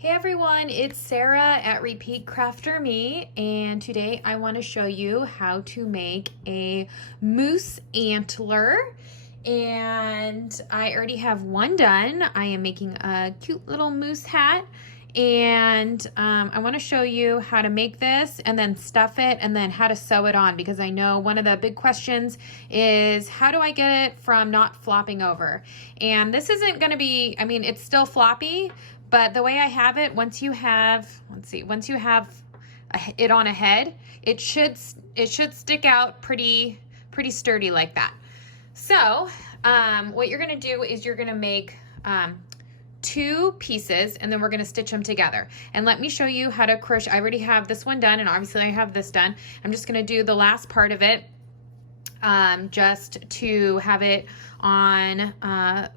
Hey everyone, it's Sarah at Repeat Crafter Me, and today I want to show you how to make a moose antler. And I already have one done. I am making a cute little moose hat, and I want to show you how to make this and then stuff it and then how to sew it on, because I know one of the big questions is how do I get it from not flopping over. And this isn't going to be, I mean, it's still floppy, but the way I have it, once you have, once you have it on a head, it should stick out pretty sturdy like that. So what you're gonna do is you're gonna make two pieces, and then we're gonna stitch them together. And let me show you how to crochet. I already have this one done, and obviously I have this done. I'm just gonna do the last part of it just to have it on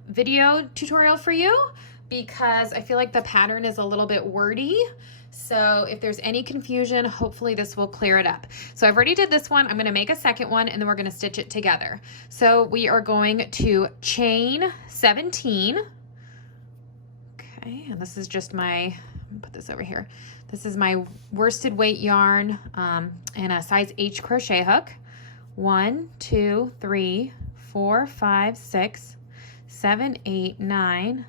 video tutorial for you, because I feel like the pattern is a little bit wordy. So if there's any confusion, hopefully this will clear it up. So I've already did this one. I'm gonna make a second one, and then we're gonna stitch it together. So we are going to chain 17. Okay, and this is just my, put this over here. This is my worsted weight yarn and a size H crochet hook. 1, 2, 3, 4, 5, 6, 7, 8, 9,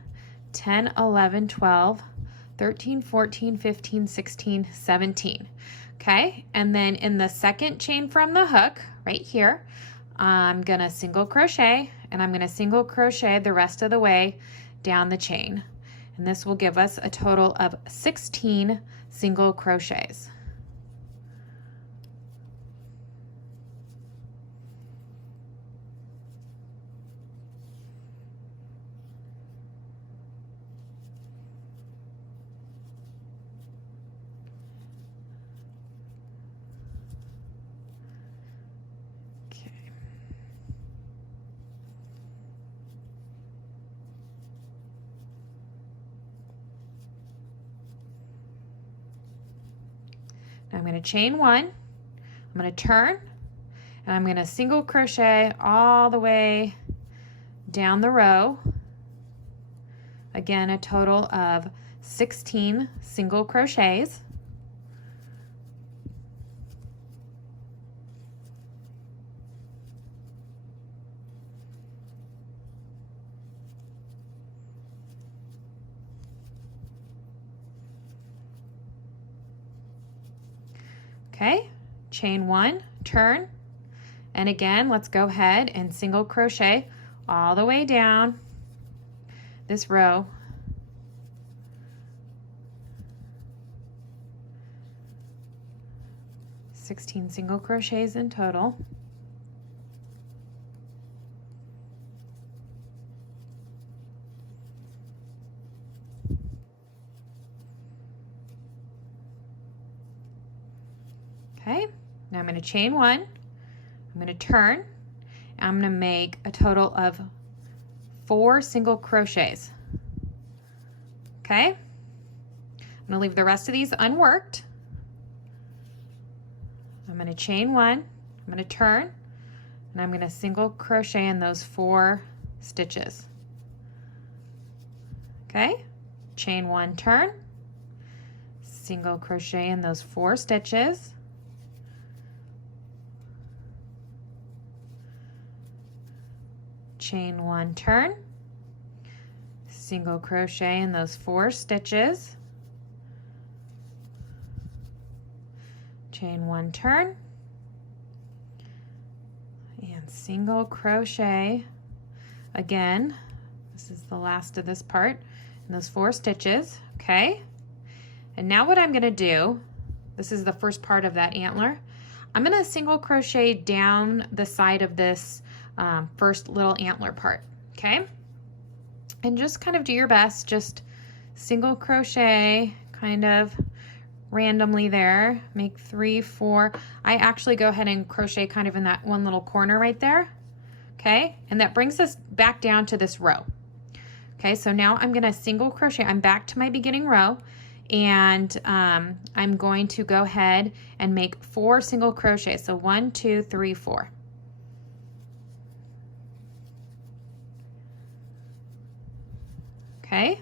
10, 11, 12, 13, 14, 15, 16, 17. Okay, and then in the second chain from the hook right here, I'm gonna single crochet, and I'm gonna single crochet the rest of the way down the chain. And this will give us a total of 16 single crochets. I'm going to chain one, I'm going to turn, and I'm going to single crochet all the way down the row. Again, a total of 16 single crochets. Okay, chain one, turn, and again, let's go ahead and single crochet all the way down this row. Sixteen single crochets in total. Okay, now I'm going to chain one, I'm going to turn, and I'm going to make a total of 4 single crochets. Okay, I'm going to leave the rest of these unworked. I'm going to chain one, I'm going to turn, and I'm going to single crochet in those 4 stitches. Okay, chain one, turn, single crochet in those 4 stitches. Chain one, turn, single crochet in those 4 stitches, chain one, turn, and single crochet again. This is the last of this part in those 4 stitches. Okay, and now what I'm going to do, this is the first part of that antler, I'm going to single crochet down the side of this first little antler part. Okay, and just kind of do your best, just single crochet kind of randomly there, make 3, 4. I actually go ahead and crochet kind of in that one little corner right there. Okay, and that brings us back down to this row. Okay, so now I'm going to single crochet, I'm back to my beginning row, and I'm going to go ahead and make 4 single crochets. So 1, 2, 3, 4. Okay,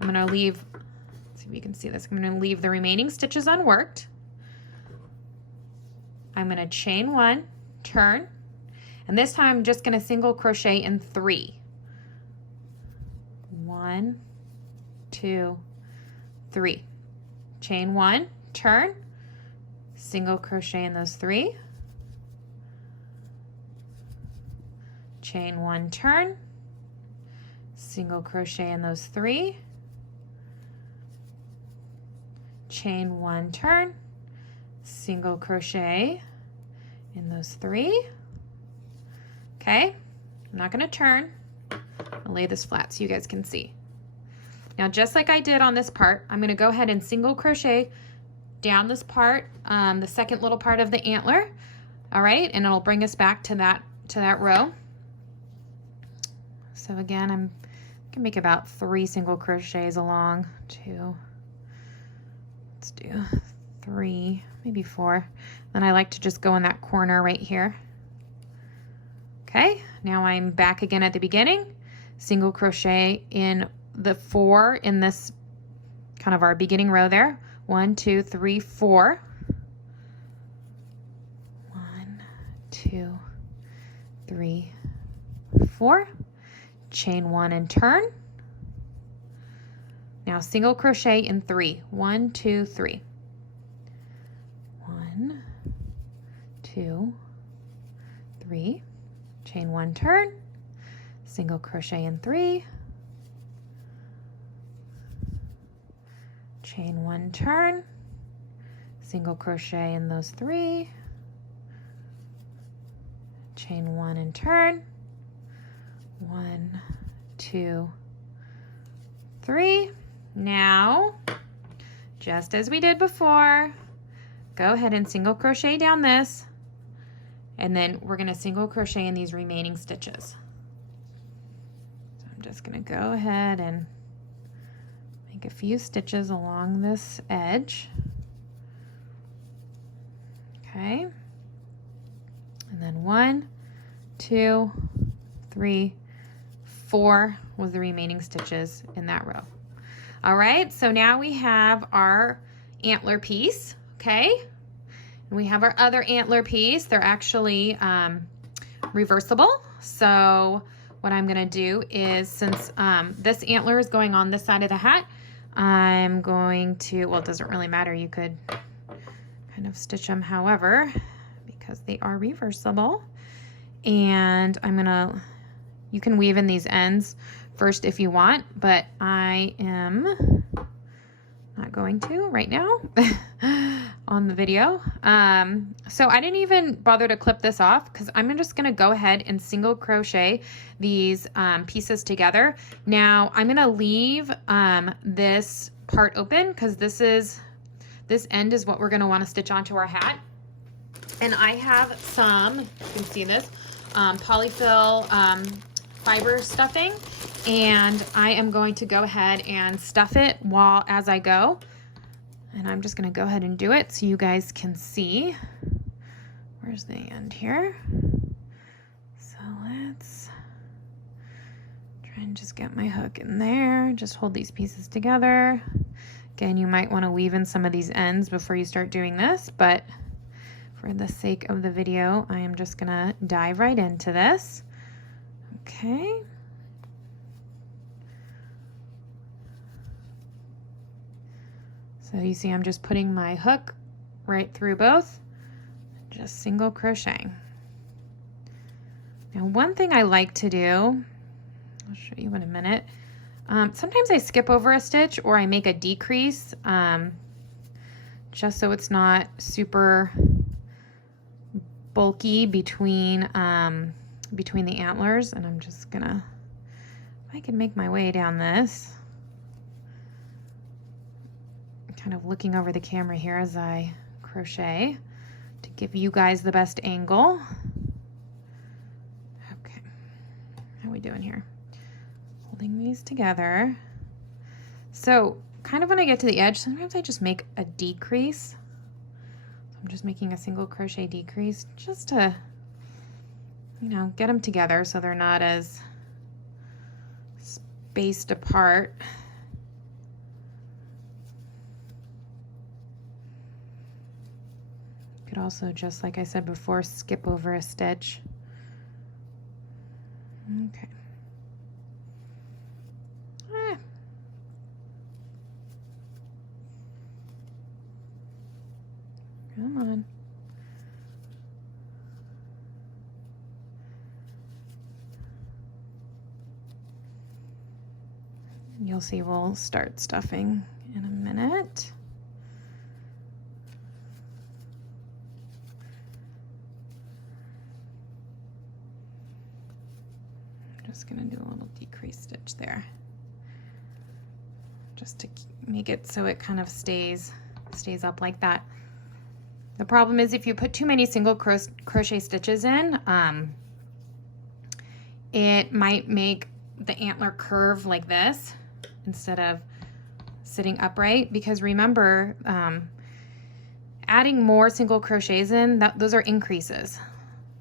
I'm going to leave see if you can see this. I'm going to leave the remaining stitches unworked. I'm going to chain 1, turn, and this time I'm just going to single crochet in 3. 1, 2, 3. Chain 1, turn, single crochet in those 3. Chain 1, turn, single crochet in those 3. Chain 1, turn, single crochet in those 3. Okay, I'm not going to turn. I'll lay this flat so you guys can see. Now, just like I did on this part, I'm going to go ahead and single crochet down this part, the second little part of the antler. All right, and it'll bring us back to that row. So again, I can make about 3 single crochets along. 2. Let's do 3, maybe 4. Then I like to just go in that corner right here. Okay, now I'm back again at the beginning. Single crochet in the 4 in this kind of our beginning row there. 1, 2, 3, 4. 1, 2, 3, 4. Chain 1 and turn. Now single crochet in 3. 1, 2, 3. 1, 2, 3. Chain 1, turn. Single crochet in 3. Chain 1, turn. Single crochet in those 3. Chain 1 and turn. 1, 2, 3. Now, just as we did before, go ahead and single crochet down this, and then we're going to single crochet in these remaining stitches. So I'm just going to go ahead and make a few stitches along this edge. Okay. And then 1, 2, 3, 4 with the remaining stitches in that row. All right, so now we have our antler piece, okay? And we have our other antler piece. They're actually reversible. So what I'm gonna do is, since this antler is going on this side of the hat, I'm going to, well, it doesn't really matter. You could kind of stitch them however, because they are reversible. And I'm gonna, you can weave in these ends first if you want, but I am not going to right now on the video. So I didn't even bother to clip this off because I'm just gonna go ahead and single crochet these pieces together. Now I'm gonna leave this part open because this end is what we're gonna wanna stitch onto our hat. And I have some, you can see this, polyfill fiber stuffing, and I am going to go ahead and stuff it as I go. And I'm just going to go ahead and do it so you guys can see. Where's the end here? So let's try and just get my hook in there. Just hold these pieces together. Again, you might want to weave in some of these ends before you start doing this, but for the sake of the video, I am just going to dive right into this. Okay. So you see I'm just putting my hook right through both, just single crocheting. Now one thing I like to do, I'll show you in a minute, sometimes I skip over a stitch or I make a decrease just so it's not super bulky between the antlers. And I'm just gonna, if I can make my way down this, kind of looking over the camera here as I crochet to give you guys the best angle. Okay, how are we doing here? Holding these together. So kind of when I get to the edge, sometimes I just make a decrease. So I'm just making a single crochet decrease just to, you know, get them together so they're not as spaced apart. Could also, just like I said before, skip over a stitch. Okay. Come on. You'll see we'll start stuffing in a minute. I'm just going to do a little decrease stitch there, just to make it so it kind of stays up like that. The problem is if you put too many single crochet stitches in, it might make the antler curve like this instead of sitting upright, because remember, adding more single crochets in, those are increases.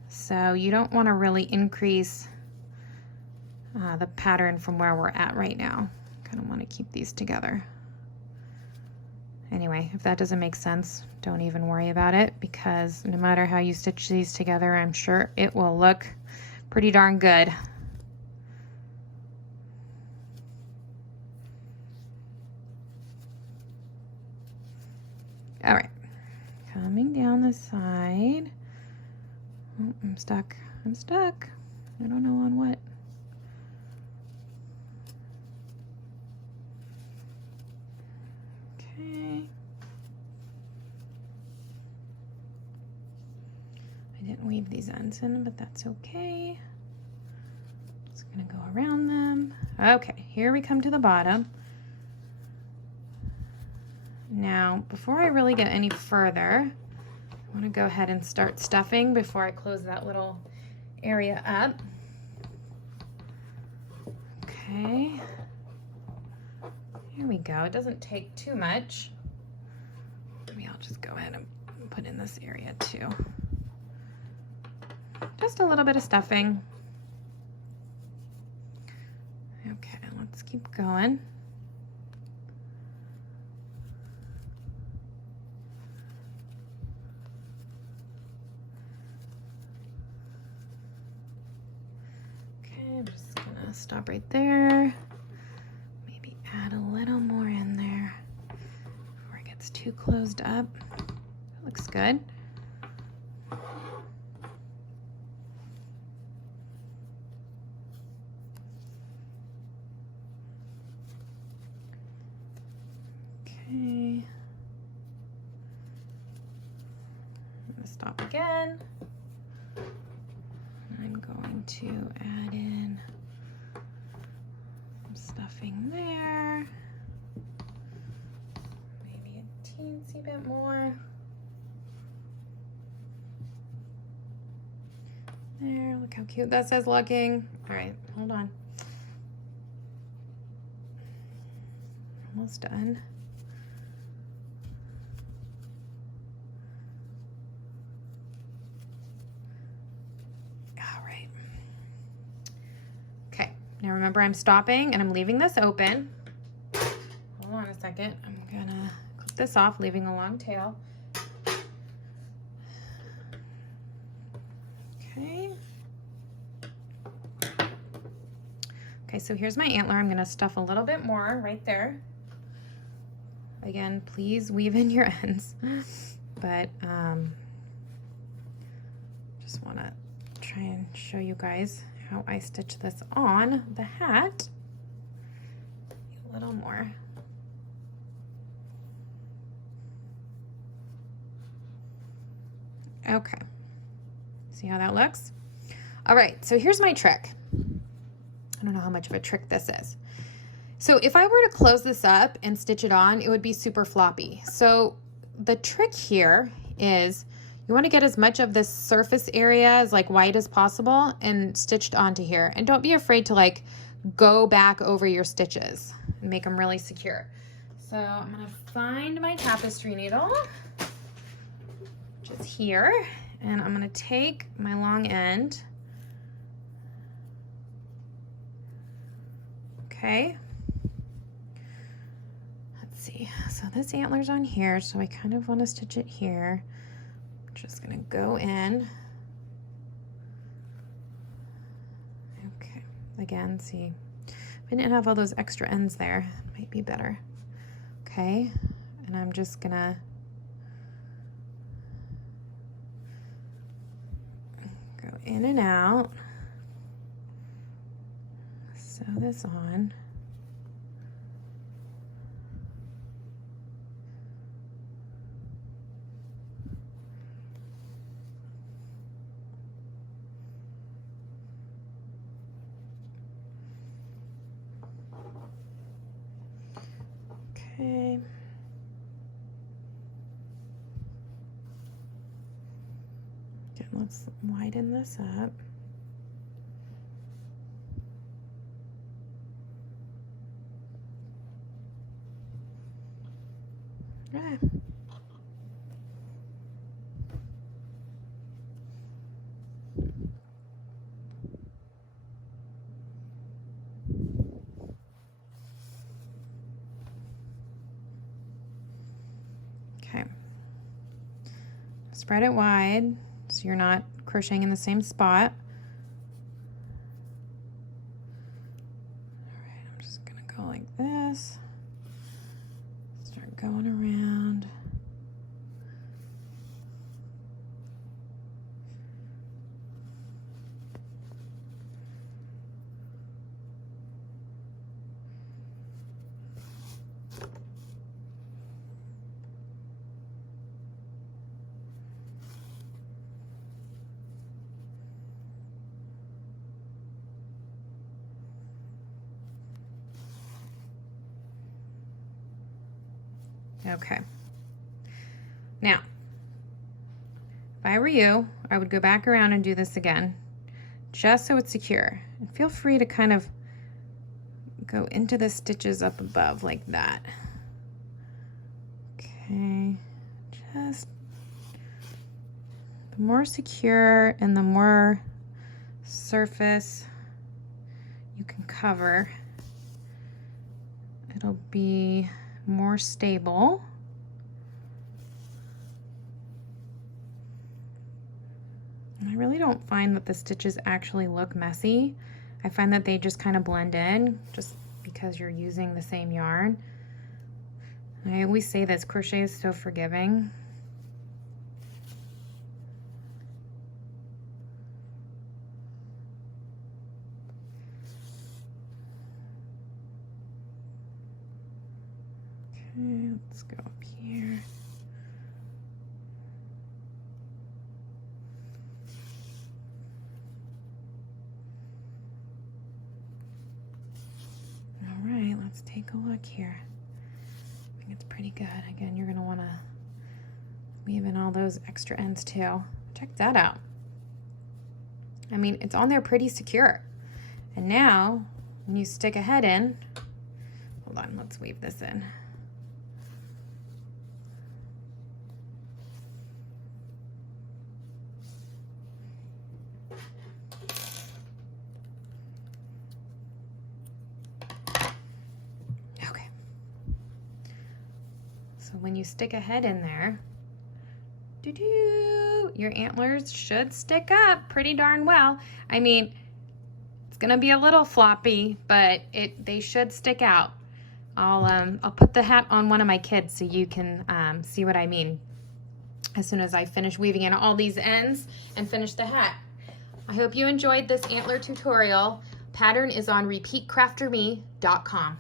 So you don't want to really increase the pattern from where we're at right now. Kind of want to keep these together. Anyway, if that doesn't make sense, don't even worry about it, because no matter how you stitch these together, I'm sure it will look pretty darn good. All right, coming down the side. Oh, I'm stuck. I'm stuck. I don't know on what. Okay. I didn't weave these ends in, but that's okay. Just gonna go around them. Okay, here we come to the bottom. Now, before I really get any further, I want to go ahead and start stuffing before I close that little area up. Okay. Here we go. It doesn't take too much. Maybe I'll just go ahead and put in this area too. Just a little bit of stuffing. Okay, let's keep going. Okay, I'm just gonna stop right there. Maybe add a little more in there before it gets too closed up. That looks good. Okay. I'm gonna stop again. I'm going to add in some stuffing there. Maybe a teensy bit more. There, look how cute that says looking. All right, hold on. Almost done. All right. Okay, now remember I'm stopping and I'm leaving this open. Hold on a second. I'm gonna clip this off, leaving a long tail. Okay. Okay, so here's my antler. I'm gonna stuff a little bit more right there. Again, please weave in your ends, but just wanna try and show you guys how I stitch this on the hat. A little more. Okay, see how that looks? All right, so here's my trick. I don't know how much of a trick this is. So if I were to close this up and stitch it on, it would be super floppy. So the trick here is you want to get as much of this surface area as like white as possible and stitched onto here. And don't be afraid to like go back over your stitches and make them really secure. So I'm going to find my tapestry needle, which is here, and I'm going to take my long end. Okay. Let's see. So this antler's on here, so I kind of want to stitch it here. I'm Just gonna go in. Okay, again, see, if I didn't have all those extra ends there, might be better. Okay, and I'm just gonna go in and out, sew this on. Okay. Again, let's widen this up. Ah. Okay. Spread it wide so you're not crocheting in the same spot. All right, I'm just gonna go like this. Start going around. Okay. Now, if I were you, I would go back around and do this again, just so it's secure. And feel free to kind of go into the stitches up above like that. Okay, just the more secure and the more surface you can cover, it'll be more stable. And I really don't find that the stitches actually look messy. I find that they just kind of blend in just because you're using the same yarn. And I always say this, crochet is so forgiving. Okay, let's go up here. All right, let's take a look here. I think it's pretty good. Again, you're gonna wanna weave in all those extra ends too. Check that out. I mean, it's on there pretty secure. And now, when you stick a head in, hold on, let's weave this in. So when you stick a head in there, your antlers should stick up pretty darn well. I mean, it's gonna be a little floppy, but they should stick out. I'll put the hat on one of my kids so you can see what I mean as soon as I finish weaving in all these ends and finish the hat. I hope you enjoyed this antler tutorial. Pattern is on repeatcrafterme.com.